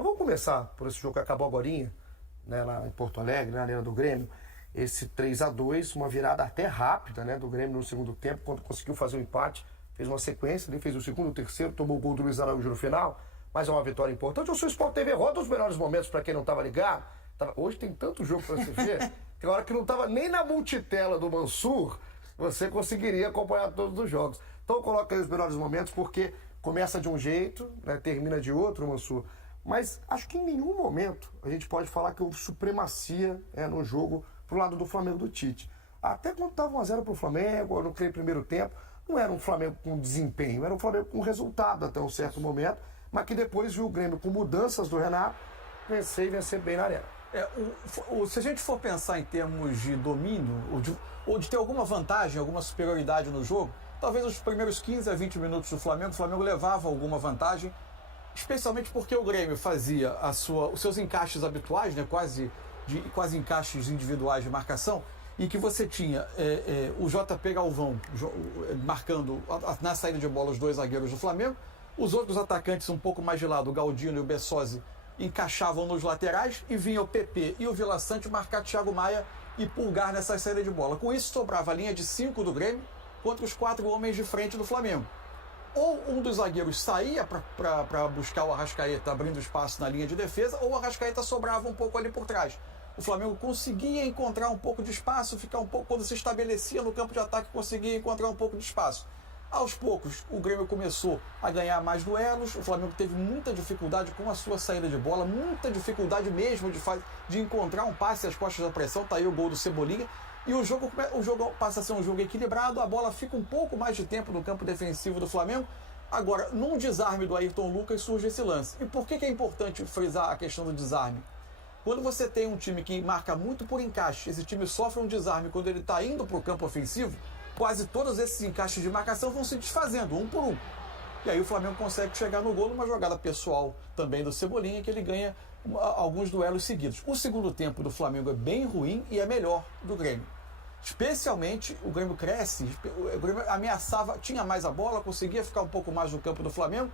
Mas vamos começar por esse jogo que acabou agorinha, né, lá em Porto Alegre, na Arena do Grêmio. Esse 3-2, uma virada até rápida, né, do Grêmio no segundo tempo, quando conseguiu fazer um empate, fez uma sequência, ele fez o segundo, o terceiro, tomou o gol do Luiz Araújo no final, mas é uma vitória importante. O seu Sport TV roda os melhores momentos para quem não estava ligado. Hoje tem tanto jogo para você ver, que a hora que não estava nem na multitela do Mansur, você conseguiria acompanhar todos os jogos. Então coloca aí os melhores momentos, porque começa de um jeito, né, termina de outro, Mansur. Mas acho que em nenhum momento a gente pode falar que houve supremacia no jogo pro lado do Flamengo do Tite. Até quando estava 1-0 pro Flamengo, eu não creio primeiro tempo, não era um Flamengo com desempenho, era um Flamengo com resultado até um certo momento, mas que depois viu o Grêmio com mudanças do Renato, vencer bem na arena. Se a gente for pensar em termos de domínio, ou de ter alguma vantagem, alguma superioridade no jogo, talvez os primeiros 15 a 20 minutos do Flamengo, o Flamengo levava alguma vantagem, especialmente porque o Grêmio fazia os seus encaixes habituais, né, quase encaixes individuais de marcação, e que você tinha o JP Galvão marcando na saída de bola os dois zagueiros do Flamengo, os outros atacantes um pouco mais de lado, o Galdino e o Bessosi, encaixavam nos laterais e vinha o PP e o Vila Sante marcar Thiago Maia e Pulgar nessa saída de bola. Com isso sobrava a linha de 5 do Grêmio contra os 4 homens de frente do Flamengo. Ou um dos zagueiros saía para buscar o Arrascaeta abrindo espaço na linha de defesa, ou o Arrascaeta sobrava um pouco ali por trás. O Flamengo conseguia encontrar um pouco de espaço, quando se estabelecia no campo de ataque, conseguia encontrar um pouco de espaço. Aos poucos, o Grêmio começou a ganhar mais duelos, o Flamengo teve muita dificuldade com a sua saída de bola, muita dificuldade mesmo de encontrar um passe às costas da pressão, tá aí o gol do Cebolinha, e o jogo passa a ser um jogo equilibrado, a bola fica um pouco mais de tempo no campo defensivo do Flamengo. Agora, num desarme do Ayrton Lucas surge esse lance. E por que é importante frisar a questão do desarme? Quando você tem um time que marca muito por encaixe, esse time sofre um desarme quando ele está indo para o campo ofensivo, quase todos esses encaixes de marcação vão se desfazendo, um por um. E aí o Flamengo consegue chegar no gol numa jogada pessoal também do Cebolinha, que ele ganha alguns duelos seguidos. O segundo tempo do Flamengo é bem ruim e é melhor do Grêmio. Especialmente o Grêmio cresce, o Grêmio ameaçava, tinha mais a bola, conseguia ficar um pouco mais no campo do Flamengo,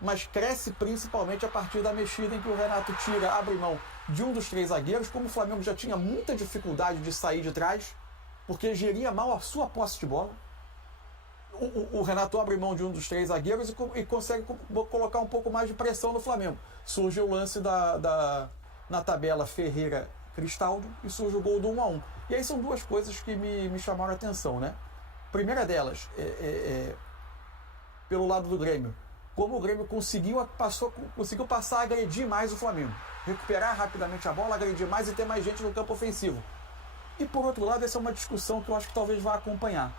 mas cresce principalmente a partir da mexida em que o Renato abre mão de um dos 3 zagueiros, como o Flamengo já tinha muita dificuldade de sair de trás, porque geria mal a sua posse de bola. O Renato abre mão de um dos 3 zagueiros e consegue colocar um pouco mais de pressão no Flamengo. Surge o lance na tabela Ferreira-Cristaldo e surge o gol do 1-1. E aí são duas coisas que me chamaram a atenção, né? Primeira delas, pelo lado do Grêmio, como o Grêmio conseguiu passar a agredir mais o Flamengo. Recuperar rapidamente a bola, agredir mais e ter mais gente no campo ofensivo. E por outro lado, essa é uma discussão que eu acho que talvez vá acompanhar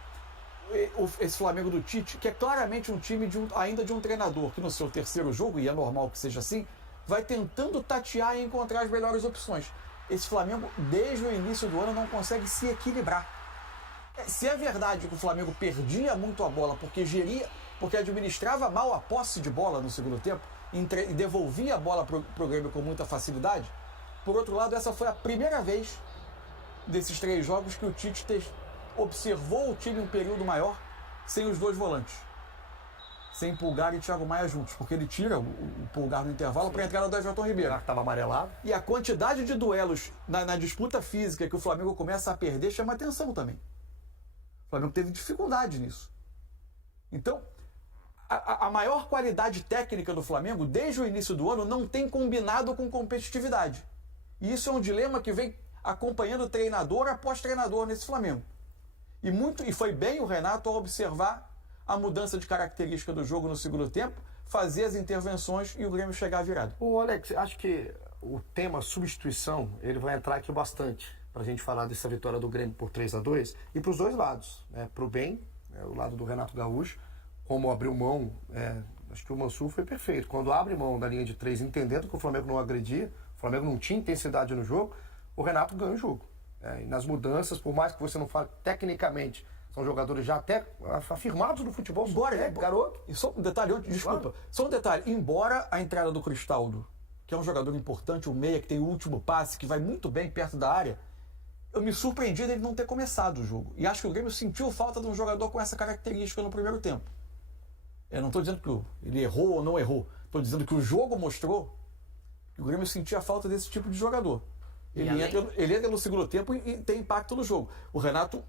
esse Flamengo do Tite, que é claramente um time ainda de um treinador que no seu terceiro jogo, e é normal que seja assim, vai tentando tatear e encontrar as melhores opções. Esse Flamengo, desde o início do ano, não consegue se equilibrar. Se é verdade que o Flamengo perdia muito a bola porque administrava mal a posse de bola no segundo tempo e devolvia a bola para o Grêmio com muita facilidade, por outro lado, essa foi a primeira vez desses 3 jogos que o Tite observou o time um período maior sem os 2 volantes, sem Pulgar e Thiago Maia juntos, porque ele tira o Pulgar no intervalo para a entrada do Everton Ribeiro. Que estava amarelado. E a quantidade de duelos na disputa física que o Flamengo começa a perder chama atenção também. O Flamengo teve dificuldade nisso. Então, a maior qualidade técnica do Flamengo, desde o início do ano, não tem combinado com competitividade. E isso é um dilema que vem acompanhando treinador após treinador nesse Flamengo. E foi bem o Renato ao observar a mudança de característica do jogo no segundo tempo, fazer as intervenções e o Grêmio chegar virado. O Alex, acho que o tema substituição, ele vai entrar aqui bastante para a gente falar dessa vitória do Grêmio por 3-2 e para os dois lados, né? Para o bem, o lado do Renato Gaúcho, como abriu mão, acho que o Mansur foi perfeito. Quando abre mão da linha de 3, entendendo que o Flamengo não agredia, o Flamengo não tinha intensidade no jogo, o Renato ganha o jogo. E nas mudanças, por mais que você não fale tecnicamente, são jogadores já até afirmados no futebol. Garoto. E só um detalhe, desculpa, claro. Só um detalhe, embora a entrada do Cristaldo, que é um jogador importante, o meia que tem o último passe, que vai muito bem perto da área, eu me surpreendi dele não ter começado o jogo. E acho que o Grêmio sentiu falta de um jogador com essa característica no primeiro tempo. Eu não estou dizendo que ele errou ou não errou. Estou dizendo que o jogo mostrou E o Grêmio sentia a falta desse tipo de jogador. Ele além... entra no segundo tempo e tem impacto no jogo. O Renato,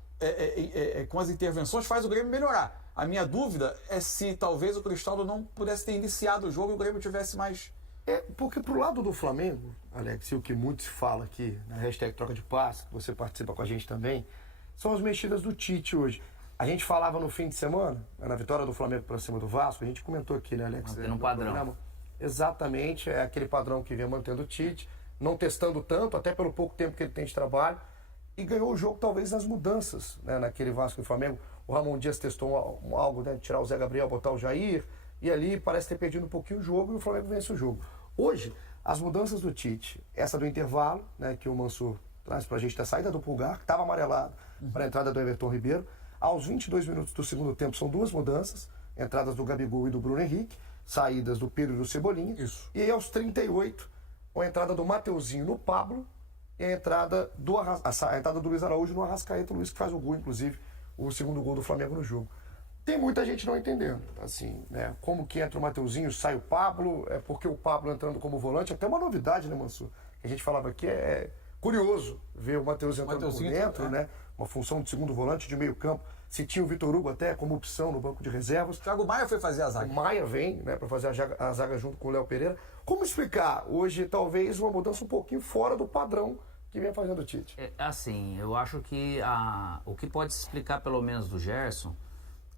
com as intervenções, faz o Grêmio melhorar. A minha dúvida é se talvez o Cristaldo não pudesse ter iniciado o jogo e o Grêmio tivesse mais... Porque pro lado do Flamengo, Alex, e o que muito se fala aqui na hashtag troca de passe, que você participa com a gente também, são as mexidas do Tite hoje. A gente falava no fim de semana, na vitória do Flamengo para cima do Vasco, a gente comentou aqui, né, Alex? Mantendo um padrão. Exatamente, é aquele padrão que vem mantendo o Tite, não testando tanto, até pelo pouco tempo que ele tem de trabalho, e ganhou o jogo talvez nas mudanças, né, naquele Vasco e Flamengo. O Ramon Dias testou algo, né, tirar o Zé Gabriel, botar o Jair, e ali parece ter perdido um pouquinho o jogo e o Flamengo vence o jogo. Hoje, as mudanças do Tite, essa do intervalo, né, que o Mansur traz pra gente, da saída do Pulgar, que estava amarelado, para a entrada do Everton Ribeiro, aos 22 minutos do segundo tempo são duas mudanças, entradas do Gabigol e do Bruno Henrique, saídas do Pedro e do Cebolinha. Isso. E aí aos 38, a entrada do Mateuzinho no Pablo e a entrada do Luiz Araújo no Arrascaeta, o Luiz que faz o gol, inclusive, o segundo gol do Flamengo no jogo. Tem muita gente não entendendo, assim, né? Como que entra o Mateuzinho, sai o Pablo, é porque o Pablo entrando como volante, até uma novidade, né, Mansur? Que a gente falava aqui, é curioso ver o Mateuzinho entrando por dentro, né? Uma função de segundo volante de meio campo. Se tinha o Vitor Hugo até como opção no banco de reservas. O Thiago Maia foi fazer a zaga. O Maia vem, né, para fazer a zaga junto com o Léo Pereira. Como explicar hoje, talvez, uma mudança um pouquinho fora do padrão que vem fazendo o Tite? Assim, eu acho que o que pode se explicar, pelo menos do Gerson,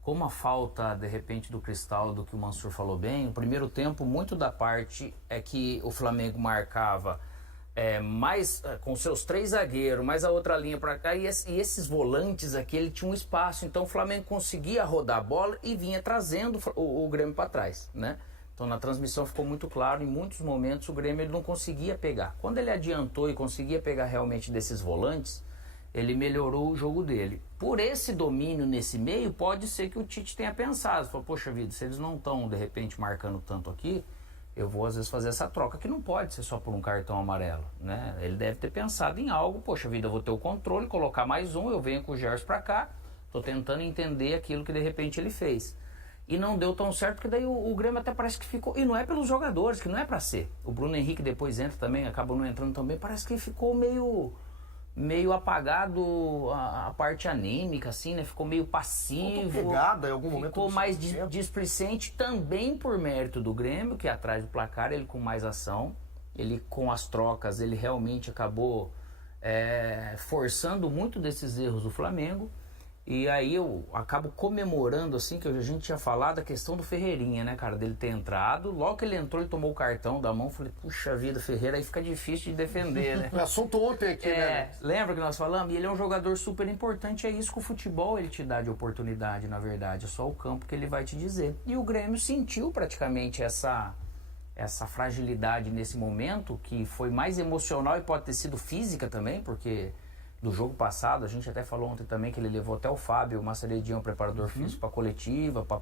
como a falta, de repente, do Cristaldo, que o Mansur falou bem, o primeiro tempo, muito da parte é que o Flamengo marcava mais com seus 3 zagueiros, mais a outra linha para cá, e esses volantes aqui, ele tinha um espaço, então o Flamengo conseguia rodar a bola e vinha trazendo o Grêmio para trás, né? Então na transmissão ficou muito claro, em muitos momentos o Grêmio ele não conseguia pegar. Quando ele adiantou e conseguia pegar realmente desses volantes, ele melhorou o jogo dele. Por esse domínio nesse meio, pode ser que o Tite tenha pensado, falou, poxa vida, se eles não estão de repente marcando tanto aqui, eu vou às vezes fazer essa troca, que não pode ser só por um cartão amarelo, né? Ele deve ter pensado em algo, poxa vida, eu vou ter o controle, colocar mais um, eu venho com o Gerson pra cá, tô tentando entender aquilo que de repente ele fez. E não deu tão certo, porque daí o Grêmio até parece que ficou, e não é pelos jogadores, que não é pra ser. O Bruno Henrique depois entra também, acabou não entrando também, parece que ficou meio apagado a parte anímica, assim, né? Ficou meio passivo. Pegada, em algum momento. Ficou mais displicente também por mérito do Grêmio, que atrás do placar, ele com mais ação. Ele com as trocas, ele realmente acabou forçando muito desses erros do Flamengo. E aí eu acabo comemorando, assim, que a gente tinha falado a questão do Ferreirinha, né, cara? Dele ter entrado. Logo que ele entrou, ele tomou o cartão da mão. Falei, puxa vida, Ferreira, aí fica difícil de defender, né? O assunto ontem aqui, né? Lembra que nós falamos? E ele é um jogador super importante. É isso que o futebol ele te dá de oportunidade, na verdade. É só o campo que ele vai te dizer. E o Grêmio sentiu praticamente essa fragilidade nesse momento, que foi mais emocional e pode ter sido física também, porque... do jogo passado, a gente até falou ontem também que ele levou até o Fábio Massaredinho, o preparador físico, para a coletiva, para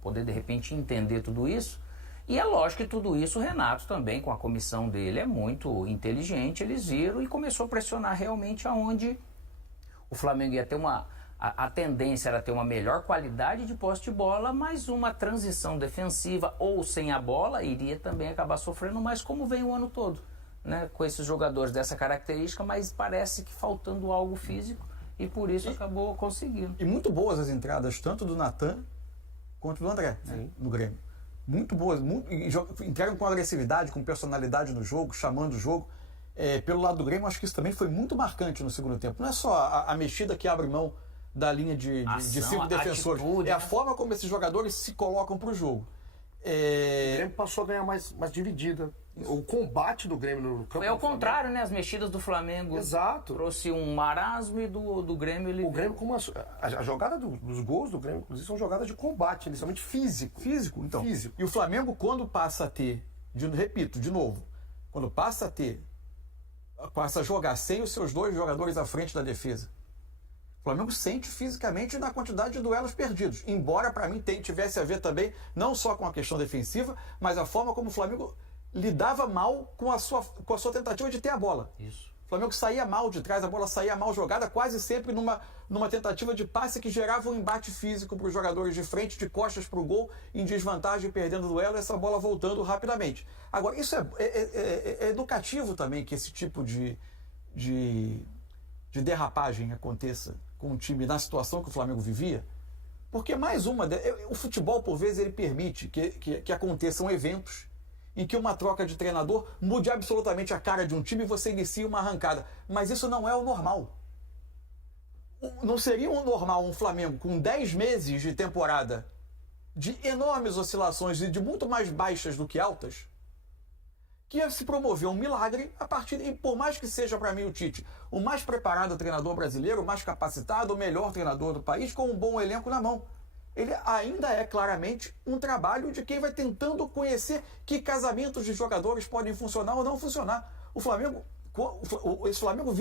poder de repente entender tudo isso. E é lógico que tudo isso o Renato também, com a comissão dele, é muito inteligente, eles viram e começou a pressionar realmente aonde o Flamengo ia ter a tendência era ter uma melhor qualidade de posse de bola, mas uma transição defensiva ou sem a bola iria também acabar sofrendo mais, como vem o ano todo. Né, com esses jogadores dessa característica, mas parece que faltando algo físico e por isso acabou conseguindo. E muito boas as entradas, tanto do Natan quanto do André, né, no Grêmio. Muito boas, entregam com agressividade, com personalidade no jogo, chamando o jogo. Pelo lado do Grêmio, acho que isso também foi muito marcante no segundo tempo. Não é só a mexida que abre mão da linha de 5 defensores, atitude, é a forma como esses jogadores se colocam para o jogo. O Grêmio passou a ganhar mais dividida. O combate do Grêmio no campo. É ao contrário, né? As mexidas do Flamengo. Exato. Trouxe um marasmo e do Grêmio ele. O Grêmio, a jogada dos gols do Grêmio, inclusive, são jogadas de combate, inicialmente físico. Físico, então. Físico. E o Flamengo, quando passa a ter, repito, de novo, quando passa a jogar sem os seus 2 jogadores à frente da defesa, o Flamengo sente fisicamente na quantidade de duelos perdidos. Embora, para mim, tivesse a ver também, não só com a questão defensiva, mas a forma como o Flamengo lidava mal com a sua tentativa de ter a bola. Isso. O Flamengo saía mal de trás, a bola saía mal jogada, quase sempre numa tentativa de passe que gerava um embate físico para os jogadores de frente, de costas para o gol, em desvantagem, perdendo o duelo, essa bola voltando rapidamente. Agora, isso é educativo também que esse tipo de derrapagem aconteça com o time na situação que o Flamengo vivia, porque o futebol, por vezes, ele permite que aconteçam eventos em que uma troca de treinador mude absolutamente a cara de um time e você inicia uma arrancada. Mas isso não é o normal. Não seria o normal um Flamengo com 10 meses de temporada de enormes oscilações e de muito mais baixas do que altas, que ia se promover um milagre a partir, e por mais que seja para mim o Tite o mais preparado treinador brasileiro, o mais capacitado, o melhor treinador do país, com um bom elenco na mão. Ele ainda é claramente um trabalho de quem vai tentando conhecer que casamentos de jogadores podem funcionar ou não funcionar. Esse Flamengo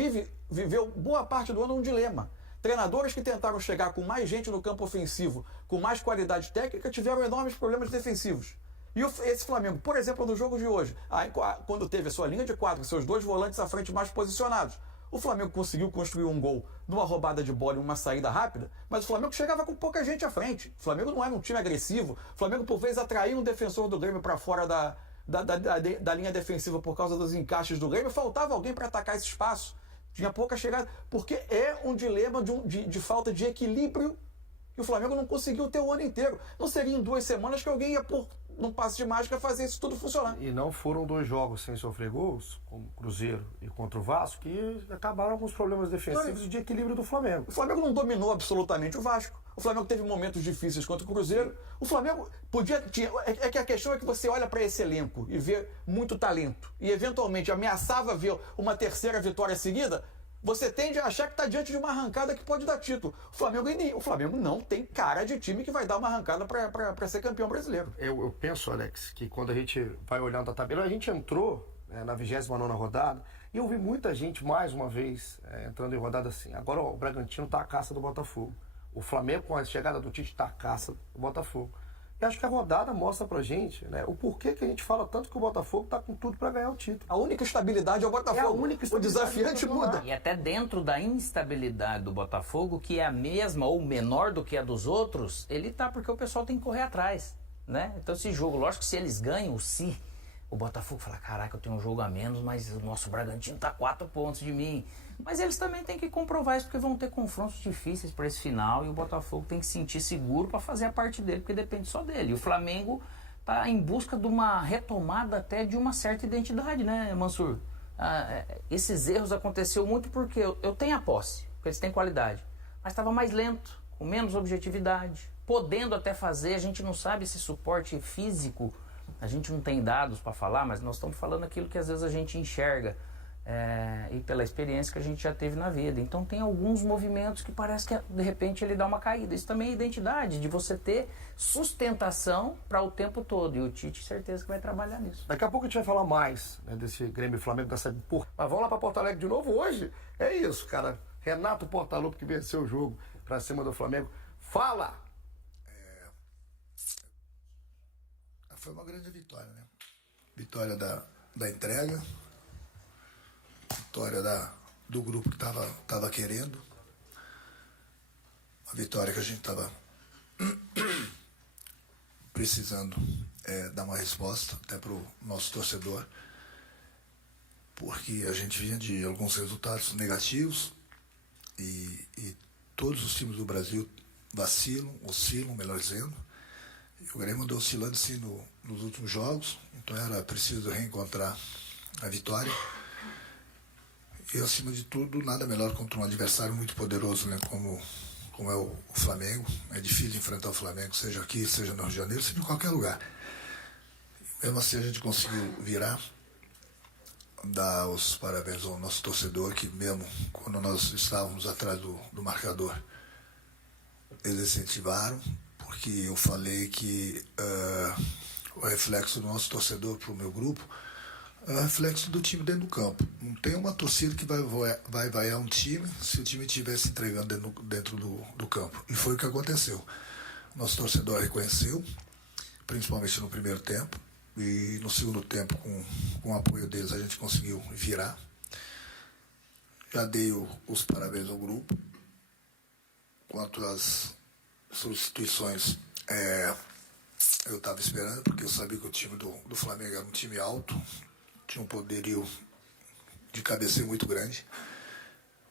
viveu boa parte do ano um dilema. Treinadores que tentaram chegar com mais gente no campo ofensivo, com mais qualidade técnica, tiveram enormes problemas defensivos. E esse Flamengo, por exemplo, no jogo de hoje, quando teve a sua linha de 4, seus 2 volantes à frente mais posicionados, o Flamengo conseguiu construir um gol numa roubada de bola e uma saída rápida, mas o Flamengo chegava com pouca gente à frente. O Flamengo não era um time agressivo. O Flamengo, por vezes, atraía um defensor do Grêmio para fora da linha defensiva por causa dos encaixes do Grêmio. Faltava alguém para atacar esse espaço. Tinha pouca chegada, porque é um dilema de falta de equilíbrio que o Flamengo não conseguiu ter o ano inteiro. Não seria em 2 semanas que alguém ia por num passe de mágica fazer isso tudo funcionar. E não foram 2 jogos sem sofrer gols, como o Cruzeiro e contra o Vasco, que acabaram com os problemas defensivos e de equilíbrio do Flamengo. O Flamengo não dominou absolutamente o Vasco. O Flamengo teve momentos difíceis contra o Cruzeiro. O Flamengo é que a questão é que você olha para esse elenco e vê muito talento e eventualmente ameaçava ver uma terceira vitória seguida. Você tende a achar que está diante de uma arrancada que pode dar título. O Flamengo não tem cara de time que vai dar uma arrancada para ser campeão brasileiro. Eu penso, Alex, que quando a gente vai olhando a tabela, a gente entrou na 29ª rodada e eu vi muita gente, mais uma vez, entrando em rodada assim. Agora o Bragantino está à caça do Botafogo. O Flamengo, com a chegada do Tite, está à caça do Botafogo. E acho que a rodada mostra pra gente, né, o porquê que a gente fala tanto que o Botafogo tá com tudo para ganhar o título. A única estabilidade é o Botafogo. O desafiante muda. E até dentro da instabilidade do Botafogo, que é a mesma ou menor do que a dos outros, ele tá porque o pessoal tem que correr atrás, né? Então esse jogo, lógico que se eles ganham, o Botafogo fala, caraca, eu tenho um jogo a menos, mas o nosso Bragantino tá 4 pontos de mim. Mas eles também têm que comprovar isso, porque vão ter confrontos difíceis para esse final e o Botafogo tem que se sentir seguro para fazer a parte dele, porque depende só dele. E o Flamengo está em busca de uma retomada até de uma certa identidade, né, Mansur? Esses erros aconteceram muito porque eu tenho a posse, porque eles têm qualidade, mas estava mais lento, com menos objetividade, podendo até fazer, a gente não sabe esse suporte físico, a gente não tem dados para falar, mas nós estamos falando aquilo que às vezes a gente enxerga. E pela experiência que a gente já teve na vida. Então tem alguns movimentos que parece que de repente ele dá uma caída. Isso também é identidade, de você ter sustentação para o tempo todo. E o Tite, certeza que vai trabalhar nisso. Daqui a pouco a gente vai falar mais, né, desse Grêmio e Flamengo, dessa porra. Mas vamos lá para Porto Alegre de novo hoje. É isso, cara. Renato Portaluppi que venceu o jogo para cima do Flamengo. Fala! Foi uma grande vitória, né? Vitória da entrega. Vitória do grupo que estava querendo. Uma vitória que a gente estava precisando dar uma resposta até para o nosso torcedor, porque a gente vinha de alguns resultados negativos e todos os times do Brasil oscilam, melhor dizendo, e o Grêmio andou oscilando assim nos últimos jogos, então era preciso reencontrar a vitória. E, acima de tudo, nada melhor contra um adversário muito poderoso, né? Como é o Flamengo. É difícil enfrentar o Flamengo, seja aqui, seja no Rio de Janeiro, seja em qualquer lugar. Mesmo assim, a gente conseguiu virar. Dar os parabéns ao nosso torcedor, que mesmo quando nós estávamos atrás do marcador, eles incentivaram, porque eu falei que o reflexo do nosso torcedor para o meu grupo é reflexo do time dentro do campo. Não tem uma torcida que vai vaiar um time se o time estivesse entregando dentro do campo. E foi o que aconteceu. Nosso torcedor reconheceu, principalmente no primeiro tempo, e no segundo tempo, com o apoio deles, a gente conseguiu virar. Já dei os parabéns ao grupo. Quanto às substituições, eu estava esperando, porque eu sabia que o time do Flamengo era um time alto, tinha um poderio de cabeceio muito grande.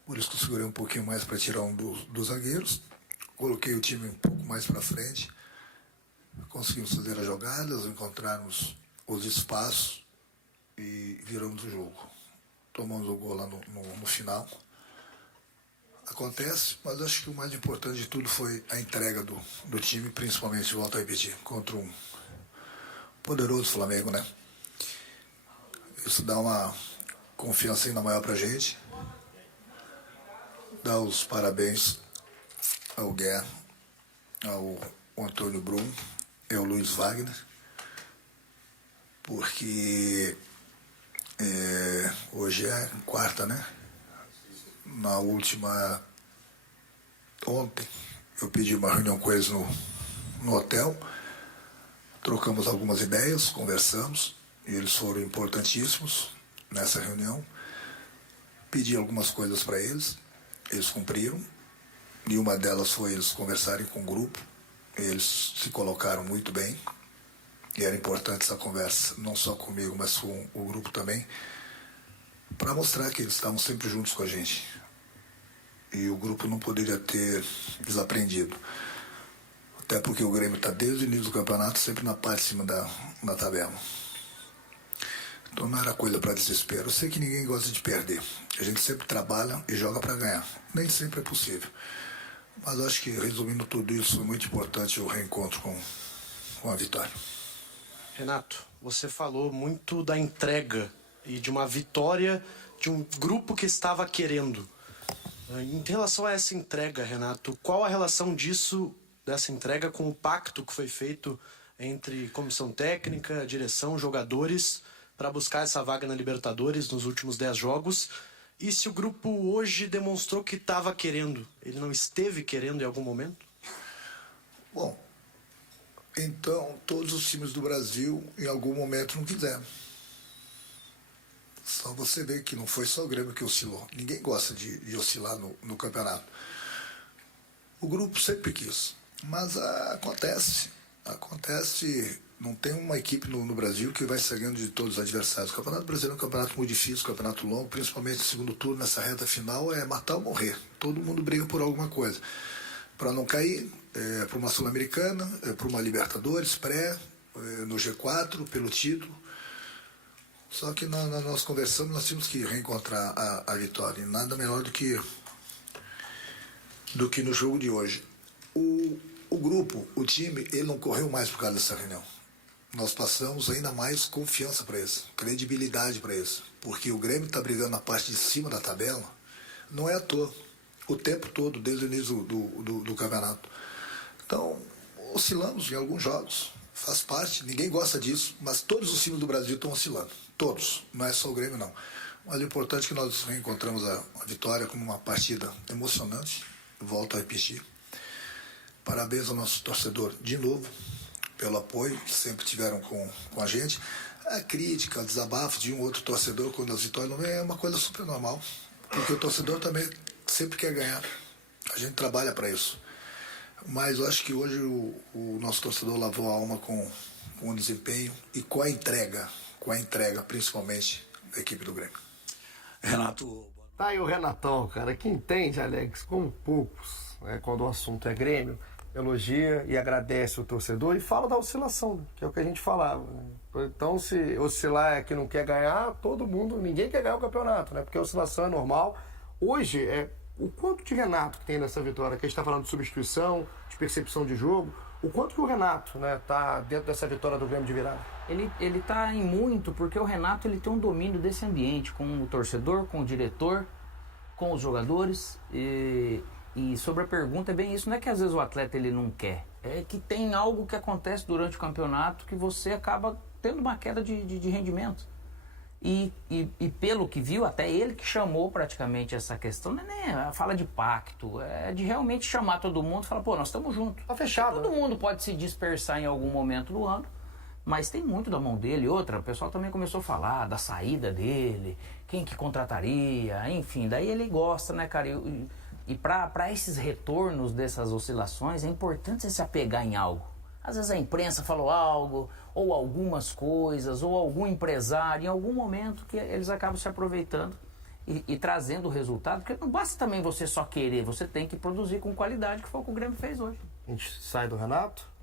Por isso que eu segurei um pouquinho mais para tirar um dos zagueiros. Coloquei o time um pouco mais para frente. Conseguimos fazer as jogadas, encontrarmos os espaços e viramos o jogo. Tomamos o gol lá no final. Acontece, mas acho que o mais importante de tudo foi a entrega do time, principalmente, volto a repetir, contra um poderoso Flamengo, né? Isso dá uma confiança ainda maior pra gente. Dá os parabéns ao Guerra, ao Antônio Brum e ao Luiz Wagner, porque hoje é quarta, né? Na última, ontem, eu pedi uma reunião com eles no hotel, trocamos algumas ideias, conversamos, e eles foram importantíssimos nessa reunião. Pedi algumas coisas para eles cumpriram, e uma delas foi eles conversarem com o grupo, eles se colocaram muito bem, e era importante essa conversa, não só comigo, mas com o grupo também, para mostrar que eles estavam sempre juntos com a gente. E o grupo não poderia ter desaprendido. Até porque o Grêmio está desde o início do campeonato sempre na parte de cima da tabela. Então não era coisa para desespero. Eu sei que ninguém gosta de perder. A gente sempre trabalha e joga para ganhar. Nem sempre é possível. Mas acho que, resumindo tudo isso, foi muito importante o reencontro com a vitória. Renato, você falou muito da entrega e de uma vitória de um grupo que estava querendo. Em relação a essa entrega, Renato, qual a relação dessa entrega com o pacto que foi feito entre comissão técnica, direção, jogadores, para buscar essa vaga na Libertadores nos últimos 10 jogos? E se o grupo hoje demonstrou que estava querendo, ele não esteve querendo em algum momento? Bom, então todos os times do Brasil em algum momento não quiseram. Só você vê que não foi só o Grêmio que oscilou. Ninguém gosta de oscilar no campeonato. O grupo sempre quis. Mas acontece. Não tem uma equipe no Brasil que vai sair ganhando de todos os adversários. O Campeonato Brasileiro é um campeonato muito difícil, um campeonato longo, principalmente no segundo turno, nessa reta final, é matar ou morrer. Todo mundo briga por alguma coisa. Para não cair, para uma Sul-Americana, para uma Libertadores, no G4, pelo título. Só que nós conversamos, nós tínhamos que reencontrar a vitória. E nada melhor do que no jogo de hoje. O grupo, o time, ele não correu mais por causa dessa reunião. Nós passamos ainda mais confiança para isso, credibilidade para isso. Porque o Grêmio está brigando na parte de cima da tabela, não é à toa. O tempo todo, desde o início do campeonato. Então, oscilamos em alguns jogos. Faz parte, ninguém gosta disso, mas todos os times do Brasil estão oscilando. Todos, não é só o Grêmio, não. Mas o importante é que nós reencontramos a vitória como uma partida emocionante. Volto a repetir. Parabéns ao nosso torcedor, de novo, pelo apoio que sempre tiveram com a gente. A crítica, o desabafo de um outro torcedor quando as vitórias não vêm é uma coisa super normal. Porque o torcedor também sempre quer ganhar. A gente trabalha para isso. Mas eu acho que hoje o nosso torcedor lavou a alma com o desempenho e com a entrega principalmente da equipe do Grêmio. Renato... Tá aí o Renatão, cara, que entende, Alex, como poucos, né, quando o assunto é Grêmio, elogia e agradece o torcedor e fala da oscilação, né, que é o que a gente falava. Né? Então, se oscilar é que não quer ganhar, ninguém quer ganhar o campeonato, né? Porque a oscilação é normal. Hoje, o quanto de Renato que tem nessa vitória, que a gente está falando de substituição, de percepção de jogo, o quanto que o Renato, né, tá dentro dessa vitória do Grêmio de virada? Ele tá em muito, porque o Renato ele tem um domínio desse ambiente, com o torcedor, com o diretor, com os jogadores. E sobre a pergunta, é bem isso, não é que às vezes o atleta ele não quer, é que tem algo que acontece durante o campeonato que você acaba tendo uma queda de rendimento. E pelo que viu, até ele que chamou praticamente essa questão, não é nem fala de pacto, é de realmente chamar todo mundo e falar, pô, nós estamos juntos. Tá fechado. Todo mundo pode se dispersar em algum momento do ano, mas tem muito da mão dele. Outra, o pessoal também começou a falar da saída dele, quem que contrataria, enfim, daí ele gosta, né, cara? E para esses retornos dessas oscilações, é importante você se apegar em algo. Às vezes a imprensa falou algo, ou algumas coisas, ou algum empresário, em algum momento que eles acabam se aproveitando e trazendo o resultado, porque não basta também você só querer, você tem que produzir com qualidade, que foi o que o Grêmio fez hoje. A gente sai do Renato.